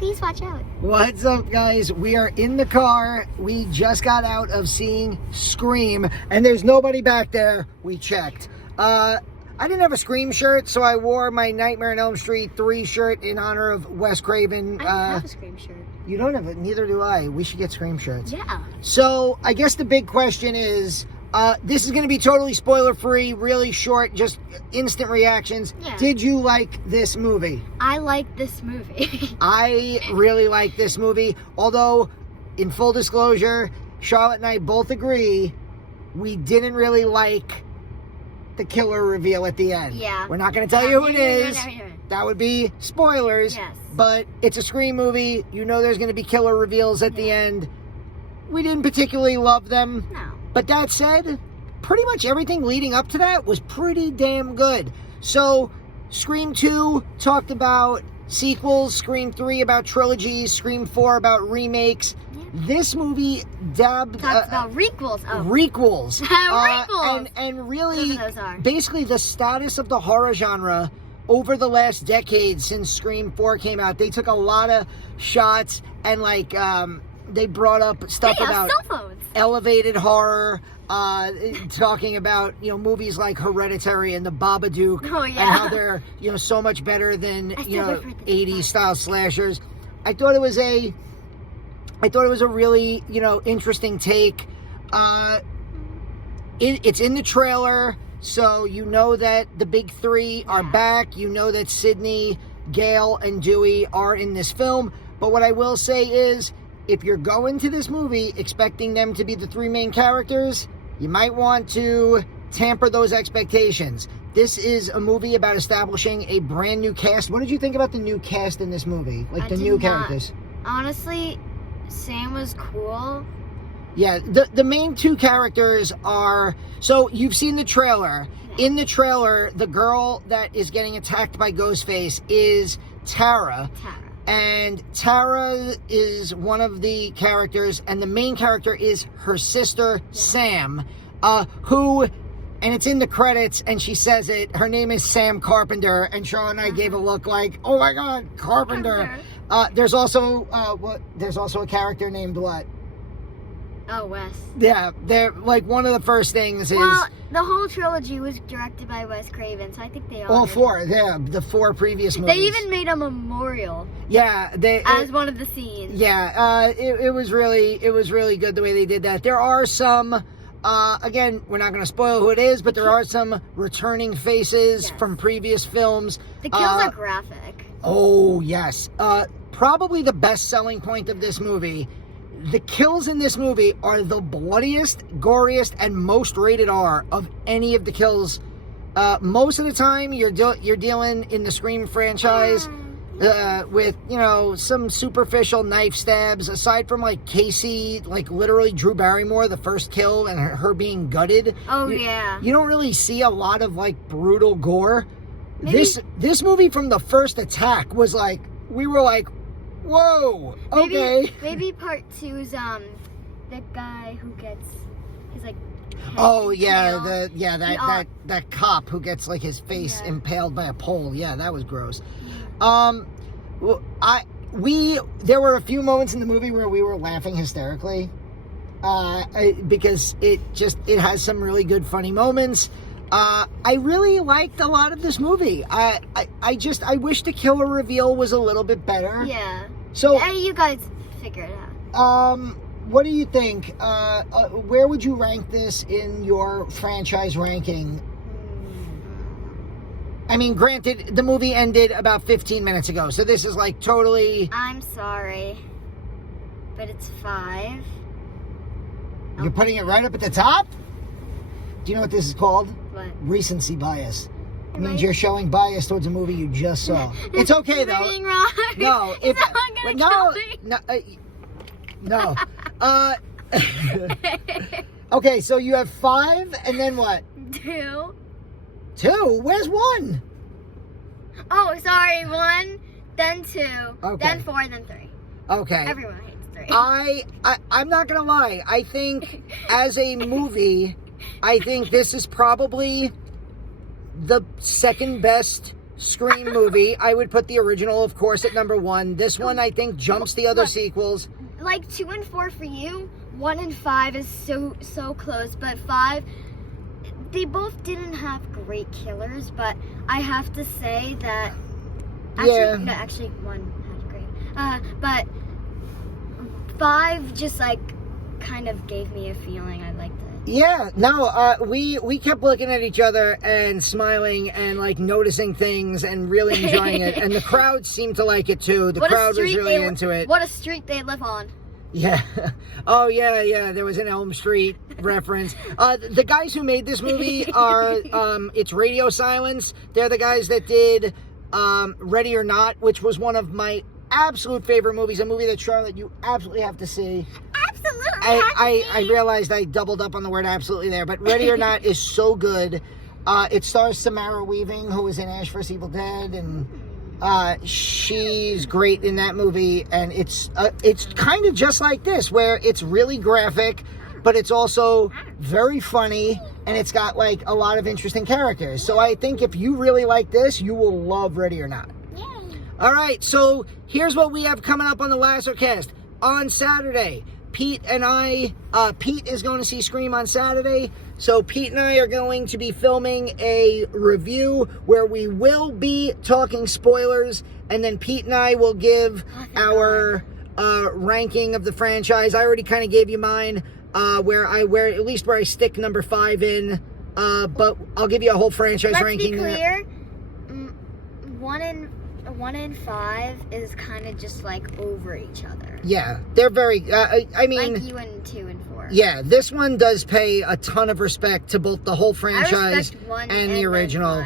Please watch out. What's up, guys? We are in the car. We just got out of seeing Scream, and there's nobody back there. We checked. I didn't have a Scream shirt, so I wore my Nightmare on Elm Street 3 shirt in honor of Wes Craven. I don't have a Scream shirt. You don't have it? Neither do I. We should get Scream shirts. Yeah. So, I guess the big question is, this is going to be totally spoiler-free, really short, just instant reactions. Yeah. Did you like this movie? I like this movie. I really like this movie, although, in full disclosure, Charlotte and I both agree we didn't really like the killer reveal at the end. Yeah. We're not going to tell you who it is. No. That would be spoilers. Yes. But it's a Scream movie. You know there's going to be killer reveals at the end. We didn't particularly love them. No. But that said, pretty much everything leading up to that was pretty damn good. So, Scream 2 talked about sequels, Scream 3 about trilogies, Scream 4 about remakes. Yeah. This movie Talks about requels. Oh. Requels. Requels. And really, Those are. basically the status of the horror genre over the last decade since Scream 4 came out. They took a lot of shots and they brought up stuff about cell phones. Elevated horror, talking about movies like Hereditary and The Babadook, and how they're so much better than 80s style slashers. I thought it was a really interesting take. It's in the trailer, so you know that the big three are back. You know that Sydney, Gale, and Dewey are in this film. But what I will say is, if you're going to this movie expecting them to be the three main characters, you might want to tamper those expectations. This is a movie about establishing a brand new cast. What did you think about the new cast in this movie? Like the new characters? Honestly, Sam was cool. Yeah, the main two characters are... So, you've seen the trailer. Yeah. In the trailer, the girl that is getting attacked by Ghostface is Tara. And Tara is one of the characters, and the main character is her sister, Sam, who, and it's in the credits, and she says it, her name is Sam Carpenter, and Charlotte and I gave a look like, oh my God, Carpenter. There's also a character named what? Oh, Wes. Yeah, they're like one of the first things is... Well, the whole trilogy was directed by Wes Craven, so I think they all four, the four previous movies. They even made a memorial. Yeah, as one of the scenes. Yeah, it was really good the way they did that. There are some, again, we're not going to spoil who it is, but there are some returning faces from previous films. The kills are graphic. Oh yes, probably the best selling point of this movie. The kills in this movie are the bloodiest, goriest, and most rated R of any of the kills. Most of the time, you're dealing in the Scream franchise with some superficial knife stabs. Aside from like Casey, like literally Drew Barrymore, the first kill, and her being gutted. Oh you don't really see a lot of like brutal gore. This movie from the first attack was like, we were like, whoa, okay. Maybe part 2's the guy who gets his like... Oh yeah, that cop who gets like his face impaled by a pole. Yeah, that was gross. There were a few moments in the movie where we were laughing hysterically, because it has some really good funny moments. I really liked a lot of this movie. I wish the killer reveal was a little bit better. Yeah. So you guys figure it out. What do you think? Where would you rank this in your franchise ranking? I mean, granted, the movie ended about 15 minutes ago, so this is like totally... I'm sorry, but it's 5. You're putting it right up at the top? Do you know what this is called? What? Recency bias. It means you're showing bias towards a movie you just saw. It's okay though. Being wrong. No, if no. Okay, so you have 5, and then what? 2. 2? Where's 1? Oh, sorry. 1, then 2, then 4, then 3. Okay. Everyone hates 3. I'm not gonna lie. I think as a movie, I think this is probably the second best Scream movie. I would put the original, of course, at number 1. This one, I think, jumps the other sequels. Like 2 and 4 for you, 1 and 5 is so close, but 5, they both didn't have great killers, but I have to say that actually 1 had great. But 5 just like kind of gave me a feeling I liked it. Yeah, no, we kept looking at each other and smiling and like noticing things and really enjoying it, and the crowd seemed to like it too. The crowd was really into it. What a street they live on. Yeah. Oh yeah. There was an Elm Street reference. The guys who made this movie are it's Radio Silence. They're the guys that did Ready or Not, which was one of my absolute favorite movies. A movie that, Charlotte, you absolutely have to see. Absolutely. I realized I doubled up on the word absolutely there, but Ready or Not is so good. It stars Samara Weaving, who was in Ash vs. Evil Dead, and she's great in that movie. And it's kind of just like this, where it's really graphic, but it's also very funny, and it's got like a lot of interesting characters. So I think if you really like this, you will love Ready or Not. Yay. All right, so here's what we have coming up on the LassoCast. On Saturday, Pete is going to see Scream on Saturday. So Pete and I are going to be filming a review where we will be talking spoilers, and then Pete and I will give our ranking of the franchise. I already kind of gave you mine, where I stick number 5 in, but I'll give you a whole franchise ranking. Let's be clear, 1 and 5 is kind of just like over each other. Yeah, they're very, I mean... Like you and 2 and 4. Yeah, this one does pay a ton of respect to both the whole franchise and the original.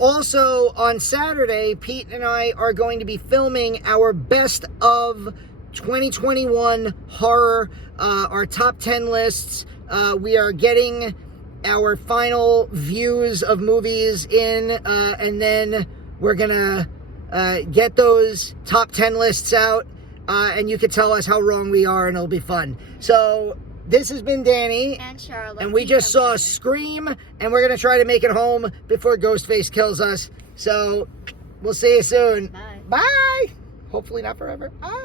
Also, on Saturday, Pete and I are going to be filming our best of 2021 horror, our top 10 lists. We are getting our final views of movies in, and then we're gonna get those top 10 lists out, and you can tell us how wrong we are, and it'll be fun. So this has been Danny and Charlotte, and we just saw Scream, and we're gonna try to make it home before Ghostface kills us. So we'll see you soon. Bye. Bye. Hopefully not forever. Bye.